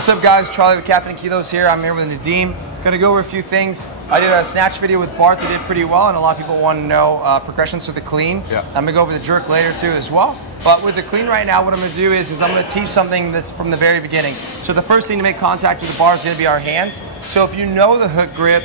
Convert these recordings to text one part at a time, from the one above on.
What's up guys, Charlie with Caffeine Kilos here. I'm here with Nadim. Gonna go over a few things. I did a snatch video with Bart that did pretty well, and a lot of people want to know progressions for the clean. Yeah. I'm gonna go over the jerk later too as well. But with the clean right now, what I'm gonna do is I'm gonna teach something that's from the very beginning. So the first thing to make contact with the bar is gonna be our hands. So if you know the hook grip,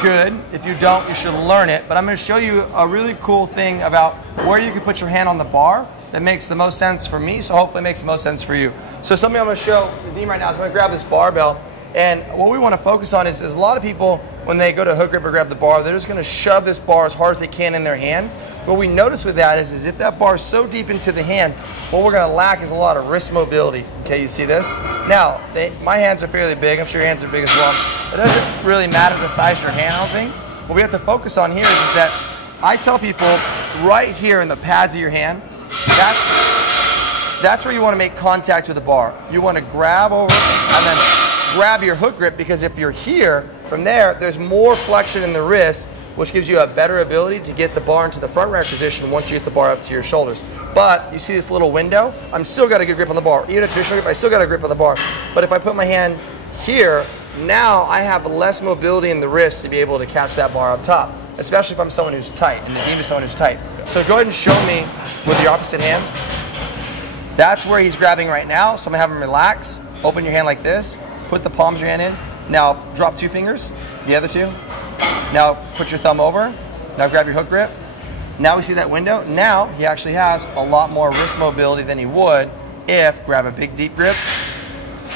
good. If you don't, you should learn it. But I'm gonna show you a really cool thing about where you can put your hand on the bar that makes the most sense for me, so hopefully it makes the most sense for you. So something I'm gonna show Nadim right now is I'm gonna grab this barbell, and what we wanna focus on is a lot of people, when they go to hook grip or grab the bar, they're just gonna shove this bar as hard as they can in their hand. What we notice with that is if that bar is so deep into the hand, what we're gonna lack is a lot of wrist mobility. Okay, you see this? Now, my hands are fairly big, I'm sure your hands are big as well. It doesn't really matter the size of your hand, I don't think. What we have to focus on here is that I tell people right here in the pads of your hand, that's where you want to make contact with the bar. You want to grab over and then grab your hook grip, because if you're here, from there, there's more flexion in the wrist, which gives you a better ability to get the bar into the front rack position once you get the bar up to your shoulders. But you see this little window? I'm still got a good grip on the bar. Even a traditional grip, I still got a grip on the bar. But if I put my hand here, now I have less mobility in the wrist to be able to catch that bar up top, especially if I'm someone who's tight, and Nadim is someone who's tight. So go ahead and show me with your opposite hand. That's where he's grabbing right now, so I'm gonna have him relax. Open your hand like this, put the palms of your hand in. Now drop 2 fingers, the other 2. Now put your thumb over, now grab your hook grip. Now we see that window. Now he actually has a lot more wrist mobility than he would if grab a big deep grip,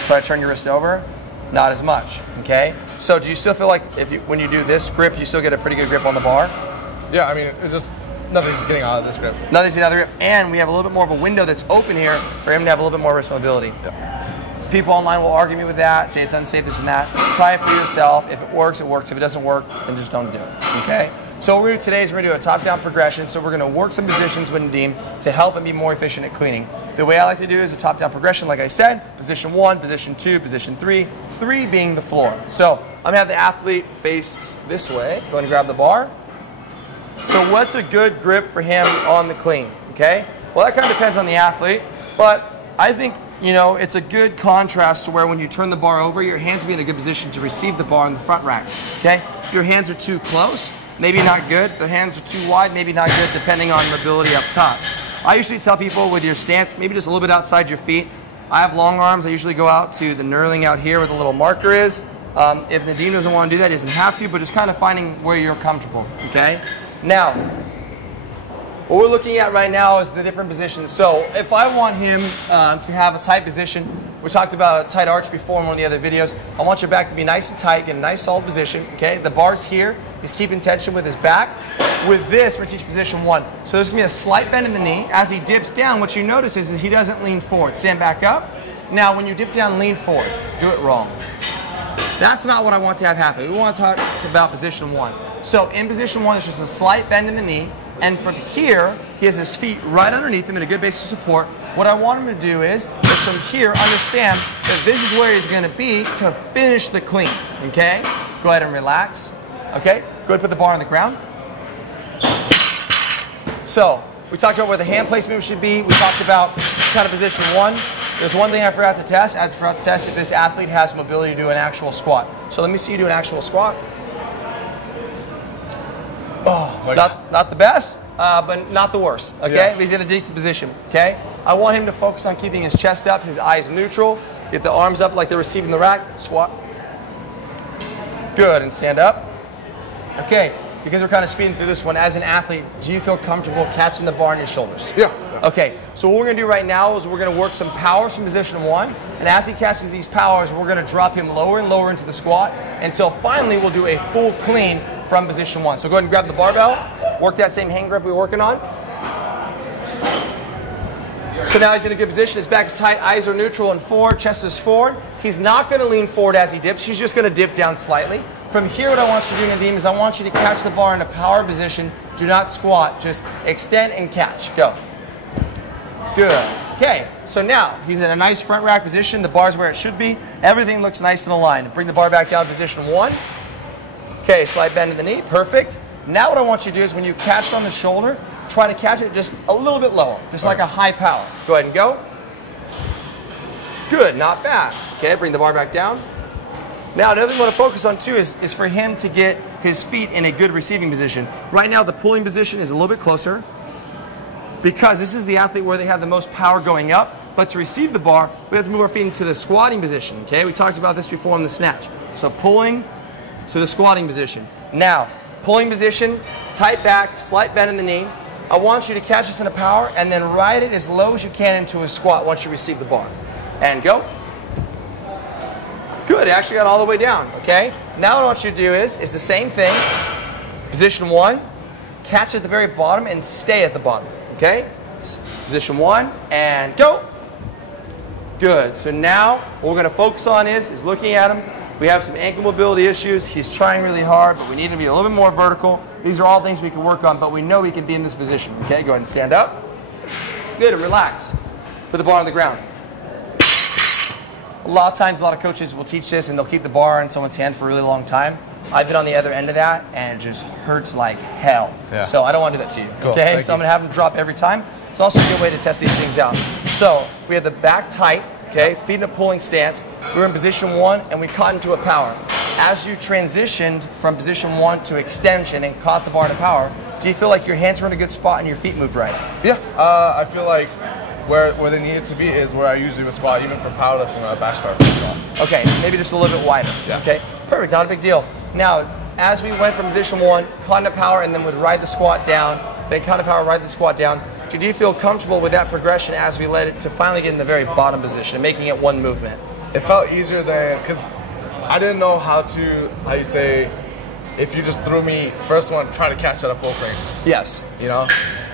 try to turn your wrist over, not as much, okay? So do you still feel like when you do this grip, you still get a pretty good grip on the bar? Yeah, I mean, it's just, nothing's getting out of this grip. Nothing's getting out of the grip, and we have a little bit more of a window that's open here for him to have a little bit more wrist mobility. Yeah. People online will argue me with that, say it's unsafe, this and that. Try it for yourself. If it works, it works. If it doesn't work, then just don't do it, okay? So what we're going to do today is we're going to do a top-down progression. So we're going to work some positions with Nadim to help him be more efficient at cleaning. The way I like to do is a top-down progression, like I said, position 1, position 2, position 3, 3 being the floor. So I'm going to have the athlete face this way. Go ahead and grab the bar. So what's a good grip for him on the clean, okay? Well, that kind of depends on the athlete, but I think, you know, it's a good contrast to where when you turn the bar over, your hands will be in a good position to receive the bar in the front rack, okay? If your hands are too close, maybe not good. If the hands are too wide, maybe not good, depending on mobility up top. I usually tell people with your stance, maybe just a little bit outside your feet. I have long arms. I usually go out to the knurling out here where the little marker is. If Nadim doesn't want to do that, he doesn't have to, but just kind of finding where you're comfortable, okay? Now, what we're looking at right now is the different positions. So if I want him to have a tight position, we talked about a tight arch before in one of the other videos. I want your back to be nice and tight, get a nice solid position, okay? The bar's here. He's keeping tension with his back. With this, we're teaching position 1. So there's gonna be a slight bend in the knee. As he dips down, what you notice is that he doesn't lean forward. Stand back up. Now, when you dip down, lean forward. Do it wrong. That's not what I want to have happen. We want to talk about position 1. So in position 1, there's just a slight bend in the knee. And from here, he has his feet right underneath him in a good base of support. What I want him to do is from here, understand that this is where he's going to be to finish the clean, okay? Go ahead and relax, okay? Go ahead and put the bar on the ground. So, we talked about where the hand placement should be. We talked about kind of position 1. There's one thing I forgot to test. I forgot to test if this athlete has mobility to do an actual squat. So let me see you do an actual squat. Oh, not the best, but not the worst, okay? Yeah. But he's in a decent position, okay? I want him to focus on keeping his chest up, his eyes neutral, get the arms up like they're receiving the rack, squat. Good, and stand up. Okay, because we're kind of speeding through this one, as an athlete, do you feel comfortable catching the bar on your shoulders? Yeah. Okay, so what we're gonna do right now is we're gonna work some powers from position 1, and as he catches these powers, we're gonna drop him lower and lower into the squat until finally we'll do a full clean from position 1. So go ahead and grab the barbell, work that same hand grip we were working on. So now he's in a good position, his back is tight, eyes are neutral and forward, chest is forward. He's not gonna lean forward as he dips, he's just gonna dip down slightly. From here, what I want you to do, Nadim, is I want you to catch the bar in a power position. Do not squat, just extend and catch, go. Good. Okay, so now he's in a nice front rack position. The bar's where it should be. Everything looks nice in the line. Bring the bar back down to position 1. Okay, slight bend in the knee, perfect. Now what I want you to do is when you catch it on the shoulder, try to catch it just a little bit lower, just like a high power. Go ahead and go. Good, not bad. Okay, bring the bar back down. Now, another thing we want to focus on too is for him to get his feet in a good receiving position. Right now, the pulling position is a little bit closer because this is the athlete where they have the most power going up. But to receive the bar, we have to move our feet into the squatting position. Okay, we talked about this before in the snatch. So pulling to the squatting position. Now, pulling position, tight back, slight bend in the knee. I want you to catch this in a power and then ride it as low as you can into a squat once you receive the bar. And go. Good, actually got all the way down, okay? Now what I want you to do is the same thing. Position 1, catch at the very bottom and stay at the bottom, okay? Position 1, and go. Good, so now what we're gonna focus on is looking at him. We have some ankle mobility issues. He's trying really hard, but we need him to be a little bit more vertical. These are all things we can work on, but we know we can be in this position, okay? Go ahead and stand up. Good, and relax. Put the bar on the ground. A lot of times, a lot of coaches will teach this and they'll keep the bar in someone's hand for a really long time. I've been on the other end of that and it just hurts like hell. Yeah. So I don't want to do that to you, cool. Okay? So I'm going to have them drop every time. It's also a good way to test these things out. So we have the back tight, okay? Feet in a pulling stance. We were in position 1 and we caught into a power. As you transitioned from position 1 to extension and caught the bar to power, do you feel like your hands were in a good spot and your feet moved right? Yeah, I feel like where they need it to be is where I usually would squat, even for power lifting or a back squat. Okay, maybe just a little bit wider. Yeah. Okay, perfect, not a big deal. Now, as we went from position 1, caught into power, and then would ride the squat down, then caught into power, ride the squat down. Do you feel comfortable with that progression as we led it to finally get in the very bottom position, making it one movement? It felt easier than, because I didn't know how you say, if you just threw me first one, trying to catch at a full crane. Yes. You know?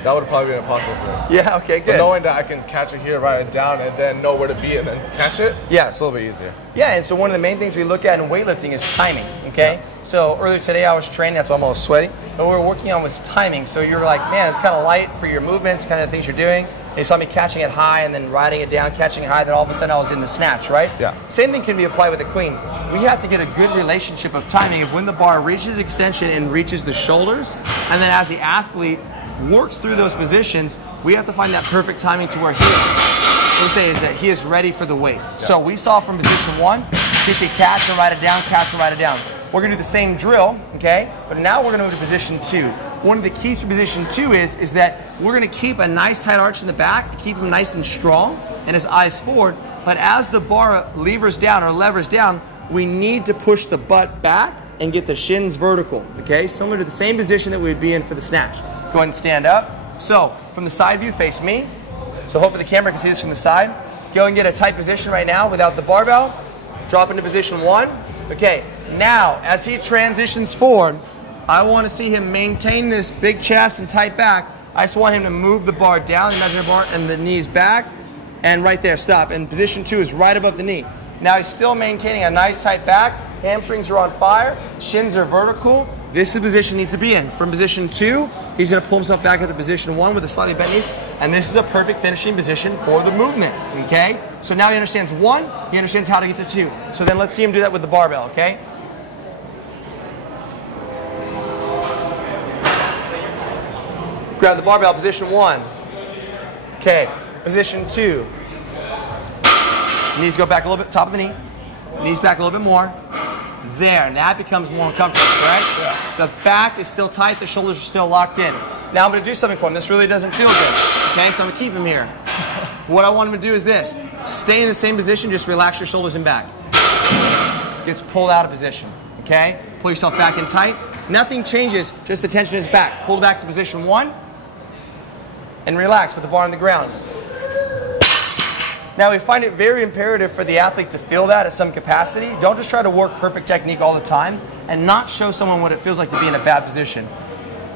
That would have probably been impossible for me. Yeah, okay, good. But knowing that I can catch it here, write it down, and then know where to be and then catch it, yes, it's a little bit easier. Yeah, and so one of the main things we look at in weightlifting is timing, okay? Yeah. So earlier today I was training, that's why I'm almost sweaty. But what we were working on was timing. So you're like, man, it's kind of light for your movements, kind of things you're doing. And you saw me catching it high and then riding it down, catching it high, then all of a sudden I was in the snatch, right? Yeah. Same thing can be applied with the clean. We have to get a good relationship of timing of when the bar reaches extension and reaches the shoulders, and then as the athlete works through those positions, we have to find that perfect timing to where what we say is that he is ready for the weight. Yeah. So we saw from position 1, he could catch and ride it down, catch and ride it down. We're gonna do the same drill, okay? But now we're gonna move to position 2. One of the keys for position 2 is that we're gonna keep a nice tight arch in the back, keep him nice and strong, and his eyes forward. But as the bar levers down, we need to push the butt back and get the shins vertical, okay? Similar to the same position that we would be in for the snatch. Go ahead and stand up. So, from the side view, face me. So hopefully the camera can see this from the side. Go and get a tight position right now without the barbell. Drop into position 1. Okay, now, as he transitions forward, I want to see him maintain this big chest and tight back. I just want him to move the bar down, imagine a bar, and the knees back, and right there, stop. And position 2 is right above the knee. Now he's still maintaining a nice tight back. Hamstrings are on fire, shins are vertical. This is the position he needs to be in. From position 2, he's going to pull himself back into position 1 with a slightly bent knees, and this is a perfect finishing position for the movement, okay? So now he understands 1, he understands how to get to 2. So then let's see him do that with the barbell, okay? Grab the barbell, position 1. Okay, position 2. Knees go back a little bit, top of the knee. Knees back a little bit more. There, and that becomes more uncomfortable, right? Yeah. The back is still tight, the shoulders are still locked in. Now I'm gonna do something for him. This really doesn't feel good, okay? So I'm gonna keep him here. What I want him to do is this. Stay in the same position, just relax your shoulders and back. Gets pulled out of position, okay? Pull yourself back in tight. Nothing changes, just the tension is back. Pull back to position 1, and relax with the bar on the ground. Now we find it very imperative for the athlete to feel that at some capacity. Don't just try to work perfect technique all the time and not show someone what it feels like to be in a bad position.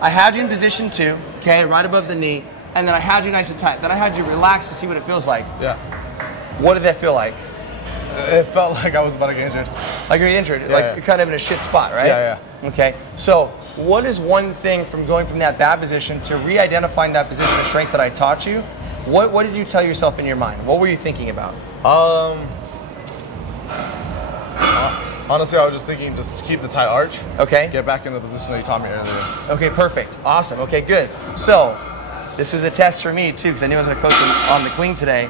I had you in position 2, okay, right above the knee, and then I had you nice and tight. Then I had you relax to see what it feels like. Yeah. What did that feel like? It felt like I was about to get injured. Like you're injured, yeah, like yeah. You're kind of in a shit spot, right? Yeah, yeah. Okay, so what is one thing from going from that bad position to re-identifying that position of strength that I taught you? What did you tell yourself in your mind? What were you thinking about? Honestly, I was just thinking just keep the tight arch. Okay. Get back in the position that you taught me earlier. Okay, perfect. Awesome. Okay, good. So, this was a test for me too, because I knew I was going to coach on the clean today.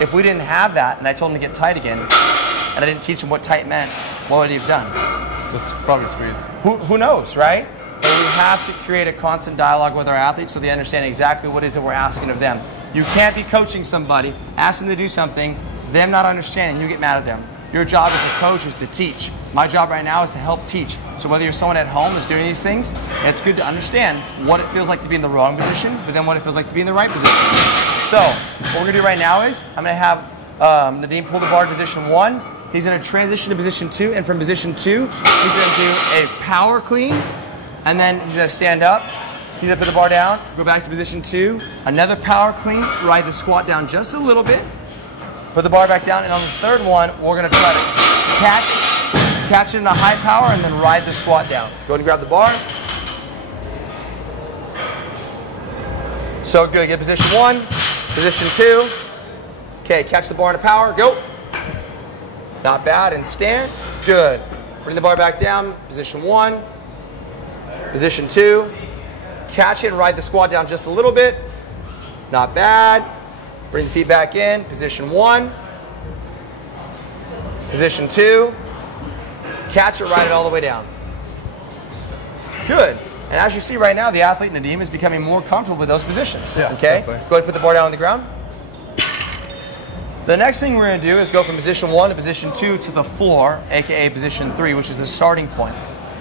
If we didn't have that and I told him to get tight again, and I didn't teach him what tight meant, what would he have done? Just probably squeeze. Who knows, right? But we have to create a constant dialogue with our athletes so they understand exactly what it is that we're asking of them. You can't be coaching somebody, ask them to do something, them not understanding, you get mad at them. Your job as a coach is to teach. My job right now is to help teach. So whether you're someone at home that's doing these things, it's good to understand what it feels like to be in the wrong position, but then what it feels like to be in the right position. So what we're gonna do right now is, I'm gonna have Nadim pull the bar to position 1. He's gonna transition to position 2, and from position 2, he's gonna do a power clean, and then he's gonna stand up. He's gonna put the bar down, go back to position 2, another power clean, ride the squat down just a little bit, put the bar back down, and on the third one, we're gonna try to catch it in a high power and then ride the squat down. Go ahead and grab the bar. So good, get position 1, position 2. Okay, catch the bar in a power, go. Not bad, and stand, good. Bring the bar back down, position 1, position 2. Catch it and ride the squat down just a little bit. Not bad. Bring the feet back in, position 1, position 2. Catch it, ride it all the way down. Good. And as you see right now, the athlete Nadim is becoming more comfortable with those positions. Yeah, okay? definitely. Go ahead and put the bar down on the ground. The next thing we're going to do is go from position 1 to position 2 to the floor, aka position 3, which is the starting point.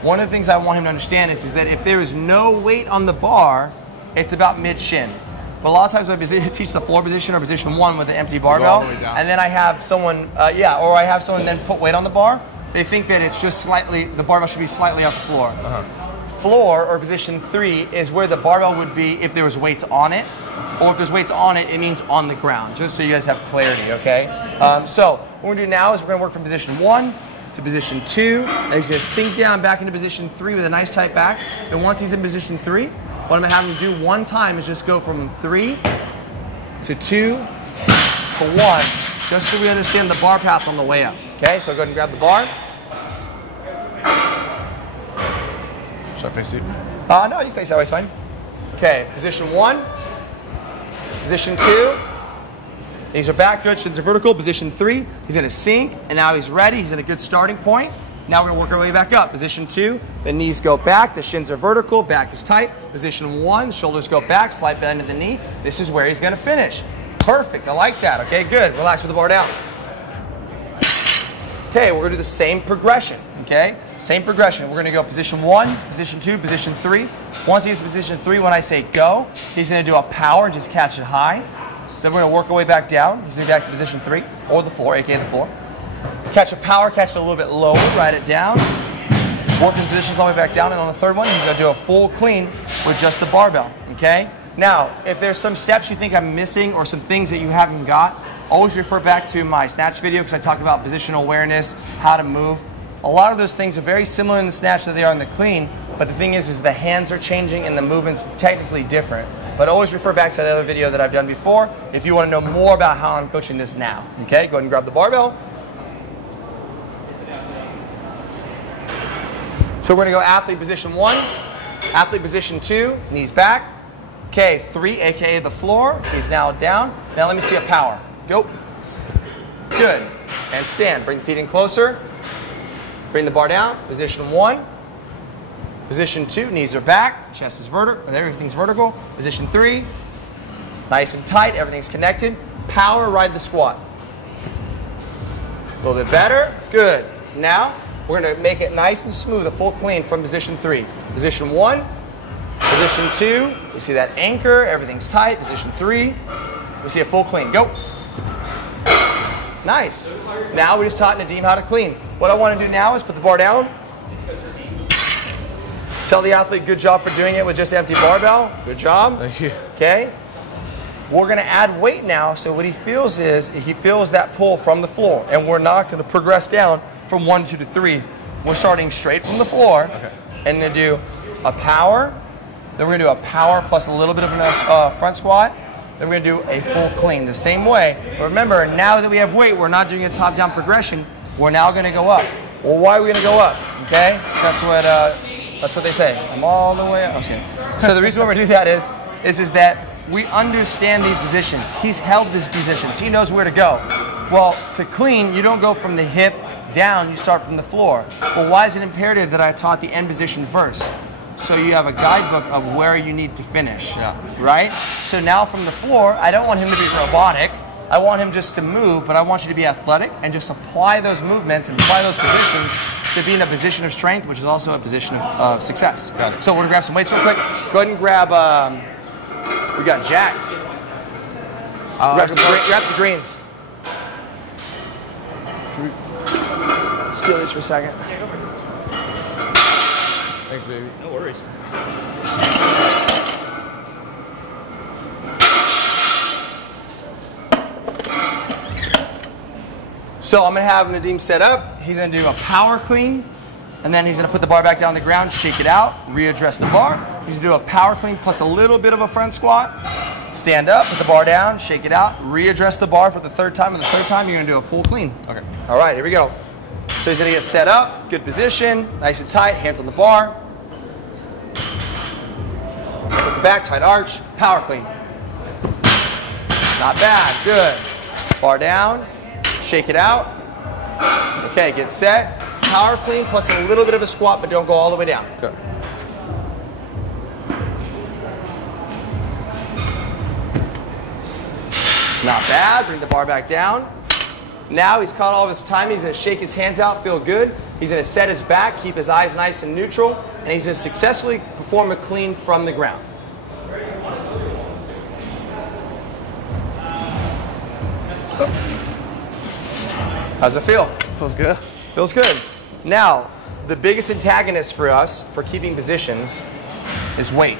One of the things I want him to understand is that if there is no weight on the bar, it's about mid-shin. But a lot of times I teach the floor position or position 1 with an empty barbell, and then I have someone, or I have someone then put weight on the bar, they think that it's just slightly, the barbell should be slightly off the floor. Floor, or position 3, is where the barbell would be if there was weights on it, or if there's weights on it, it means on the ground, just so you guys have clarity, okay? So what we're gonna do now is we're gonna work from position 1 to position 2, and he's gonna sink down back into position 3 with a nice tight back, and once he's in position 3, what I'm gonna have him do one time is just go from 3 to 2 to 1, just so we understand the bar path on the way up, okay? So go ahead and grab the bar. Should I face you? No, you face that way, it's fine. Okay, position 1, position 2, knees are back, good, shins are vertical. Position 3, he's gonna sink, and now he's ready, he's in a good starting point. Now we're gonna work our way back up. Position 2, the knees go back, the shins are vertical, back is tight. Position 1, shoulders go back, slight bend in the knee. This is where he's gonna finish. Perfect, I like that, okay, good. Relax with the bar down. Okay, we're gonna do the same progression, okay? Same progression. We're gonna go position 1, position 2, position 3. Once he gets to position 3, when I say go, he's gonna do a power and just catch it high. Then we're gonna work our way back down. He's gonna go back to position 3, or the floor, aka the floor. Catch a power, catch it a little bit lower, ride it down. Work his positions all the way back down, and on the third one, he's gonna do a full clean with just the barbell, okay? Now, if there's some steps you think I'm missing or some things that you haven't got, always refer back to my snatch video because I talk about positional awareness, how to move. A lot of those things are very similar in the snatch that they are in the clean, but the thing is the hands are changing and the movement's technically different. But always refer back to the other video that I've done before if you want to know more about how I'm coaching this now. Okay, go ahead and grab the barbell. So we're going to go athlete position 1, athlete position 2, knees back. Okay, 3, aka the floor, he's now down. Now let me see a power. Go. Good. And stand. Bring the feet in closer. Bring the bar down. Position 1. Position 2, knees are back. Chest is vertical. Everything's vertical. Position 3. Nice and tight. Everything's connected. Power, ride the squat. A little bit better. Good. Now, we're going to make it nice and smooth, a full clean from position 3. Position 1. Position 2. You see that anchor. Everything's tight. Position 3. We see a full clean. Go. Nice. Now we just taught Nadim how to clean. What I want to do now is put the bar down. Tell the athlete, good job for doing it with just empty barbell. Good job. Thank you. Okay. We're going to add weight now. So what he feels is he feels that pull from the floor. And we're not going to progress down from 1, 2 to 3. We're starting straight from the floor. Okay. And going to do a power. Then we're going to do a power plus a little bit of a front squat. Then we're going to do a full clean the same way. But remember, now that we have weight, we're not doing a top-down progression. We're now going to go up. Well, why are we going to go up? Okay? That's what they say. I'm all the way up. So the reason why we do that is that we understand these positions. He's held these positions. He knows where to go. Well, to clean, you don't go from the hip down, you start from the floor. Well, why is it imperative that I taught the end position first? So you have a guidebook of where you need to finish, right? So now from the floor, I don't want him to be robotic. I want him just to move, but I want you to be athletic and just apply those movements and apply those positions to be in a position of strength, which is also a position of success. So we're gonna grab some weights real quick. Go ahead and grab, we got jacked. Grab the greens. Steal these for a second. Thanks, baby. No worries. So I'm gonna have Nadim set up. He's gonna do a power clean, and then he's gonna put the bar back down on the ground, shake it out, readjust the bar. He's gonna do a power clean plus a little bit of a front squat. Stand up, put the bar down, shake it out, readjust the bar for the third time, and the third time you're gonna do a full clean. Okay. All right, here we go. So he's gonna get set up, good position, nice and tight, hands on the bar. Flip back, tight arch, power clean. Not bad, good. Bar down, shake it out. Okay, get set. Power clean plus a little bit of a squat, but don't go all the way down. Okay. Not bad, bring the bar back down. Now he's caught all of his timing. He's gonna shake his hands out, feel good. He's gonna set his back, keep his eyes nice and neutral, and he's gonna successfully perform a clean from the ground. How's it feel? Feels good. Feels good. Now, the biggest antagonist for us for keeping positions is weight.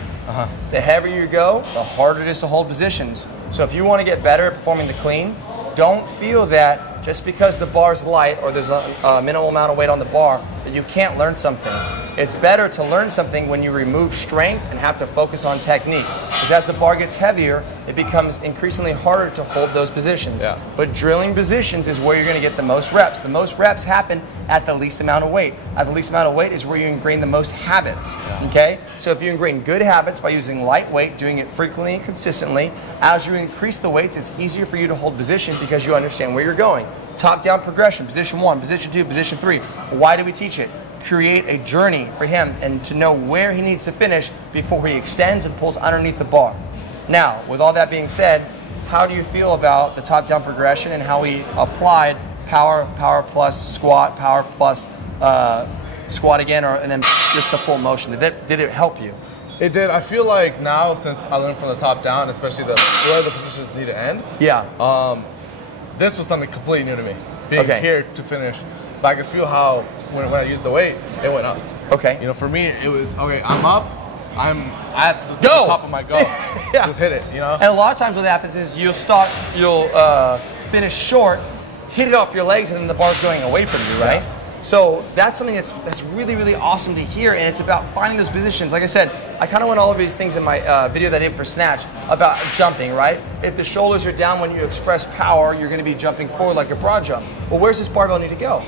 The heavier you go, the harder it is to hold positions. So if you want to get better at performing the clean, don't feel that just because the bar is light or there's a minimal amount of weight on the bar that you can't learn something. It's better to learn something when you remove strength and have to focus on technique. Because as the bar gets heavier, it becomes increasingly harder to hold those positions. But drilling positions is where you're going to get the most reps. The most reps happen at the least amount of weight. At the least amount of weight is where you ingrain the most habits. Okay? So if you ingrain good habits by using light weight, doing it frequently and consistently, as you increase the weights, it's easier for you to hold position because you understand where you're going. Top-down progression, position 1, position 2, position 3. Why do we teach it? Create a journey for him and to know where he needs to finish before he extends and pulls underneath the bar. Now, with all that being said, how do you feel about the top-down progression and how we applied power, power plus squat, power plus squat again, and then just the full motion? Did it help you? It did. I feel like now, since I learned from the top down, especially where the positions need to end. This was something completely new to me. Being here to finish, but I could feel how when I used the weight, it went up. You know, for me, it was okay. I'm up. I'm at the top of my go. Just hit it. You know. And a lot of times, what happens is you'll finish short, hit it off your legs, and then the bar's going away from you, right? So that's something that's really, really awesome to hear, and it's about finding those positions. Like I said, I kind of went all over these things in my video that I did for snatch about jumping, right? If the shoulders are down when you express power, you're going to be jumping forward like a broad jump. Well, where's this barbell need to go?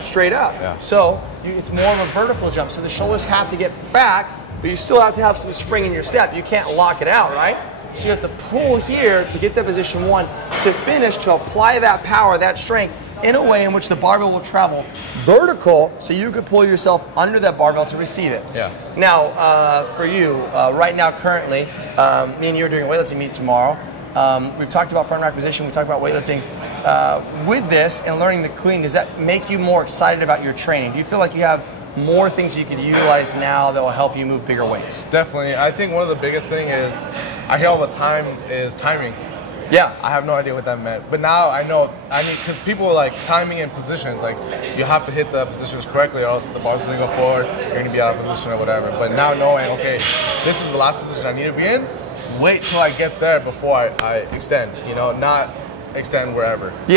Straight up. So it's more of a vertical jump. So the shoulders have to get back, but you still have to have some spring in your step. You can't lock it out, right? So you have to pull here to get that position 1 to finish, to apply that power, that strength, in a way in which the barbell will travel vertical so you could pull yourself under that barbell to receive it. Now, for you, right now, currently, me and you are doing a weightlifting meet tomorrow. We've talked about front rack position, we talked about weightlifting. With this and learning the clean, does that make you more excited about your training? Do you feel like you have more things you could utilize now that will help you move bigger weights? Definitely. I think one of the biggest thing is, I hear all the time, is timing. I have no idea what that meant. But now I know, because people are like timing and positions, like you have to hit the positions correctly or else the bar's gonna go forward, you're gonna be out of position or whatever. But now knowing, okay, this is the last position I need to be in, wait till I get there before I extend, you know, not extend wherever. And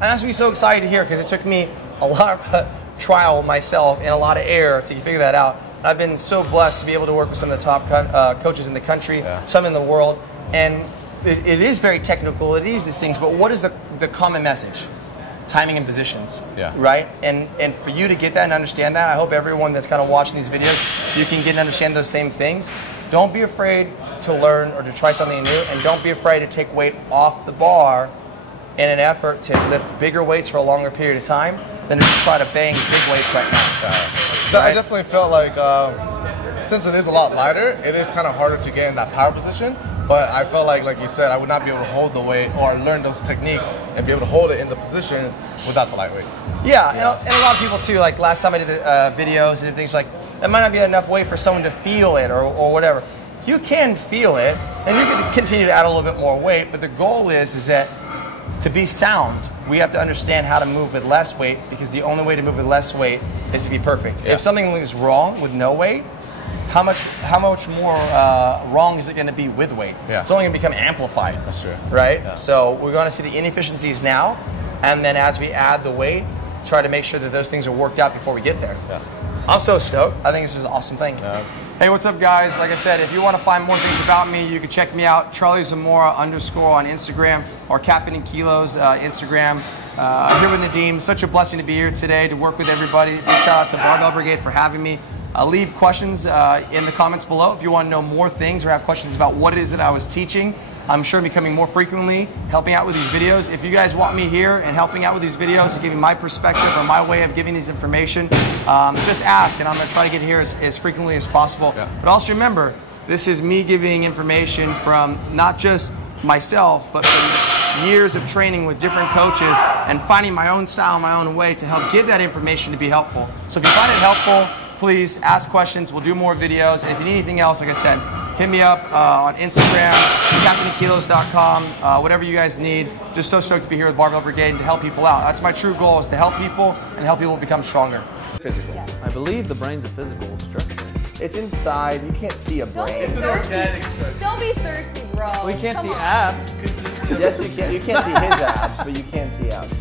that's what I'm so excited to hear, because it took me a lot of trial myself and a lot of error to figure that out. I've been so blessed to be able to work with some of the top coaches in the country, some in the world, and it is very technical, it is these things, but what is the common message? Timing and positions, right? And for you to get that and understand that, I hope everyone that's kind of watching these videos, you can get and understand those same things. Don't be afraid to learn or to try something new, and don't be afraid to take weight off the bar in an effort to lift bigger weights for a longer period of time than to try to bang big weights right now. I definitely felt like, since it is a lot lighter, it is kind of harder to get in that power position. But I felt like you said, I would not be able to hold the weight or learn those techniques and be able to hold it in the positions without the lightweight. Yeah, and a lot of people too, like last time I did the videos and things like, it might not be enough weight for someone to feel it or whatever. You can feel it, and you can continue to add a little bit more weight, but the goal is that to be sound, we have to understand how to move with less weight, because the only way to move with less weight is to be perfect. Yeah. If something is wrong with no weight, how much more wrong is it going to be with weight? Yeah. It's only going to become amplified. That's true. Right? Yeah. So we're going to see the inefficiencies now, and then as we add the weight, try to make sure that those things are worked out before we get there. Yeah. I'm so stoked. I think this is an awesome thing. Yeah. Hey, what's up, guys? Like I said, if you want to find more things about me, you can check me out, Zamora _ on Instagram, or Caffeine and Kilos Instagram. I'm here with Nadim. Such a blessing to be here today to work with everybody. Big shout out to Barbell Brigade for having me. Leave questions in the comments below if you want to know more things or have questions about what it is that I was teaching. I'm sure I'm becoming more frequently helping out with these videos. If you guys want me here and helping out with these videos and giving my perspective or my way of giving these information, just ask, and I'm going to try to get here as frequently as possible. Yeah. But also remember, this is me giving information from not just myself, but from years of training with different coaches and finding my own style, my own way to help give that information to be helpful. So if you find it helpful, please ask questions. We'll do more videos. And if you need anything else, like I said, hit me up on Instagram, caffeineandkilos.com, whatever you guys need. Just so stoked to be here with Barbell Brigade and to help people out. That's my true goal, is to help people and help people become stronger. Physical. Yeah. I believe the brain's a physical structure. It's inside. You can't see a brain. It's an organic structure. Don't be thirsty, bro. We can't see abs. Yes, you can. You can't see his abs, but you can see abs.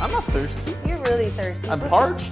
I'm not thirsty. You're really thirsty. I'm parched.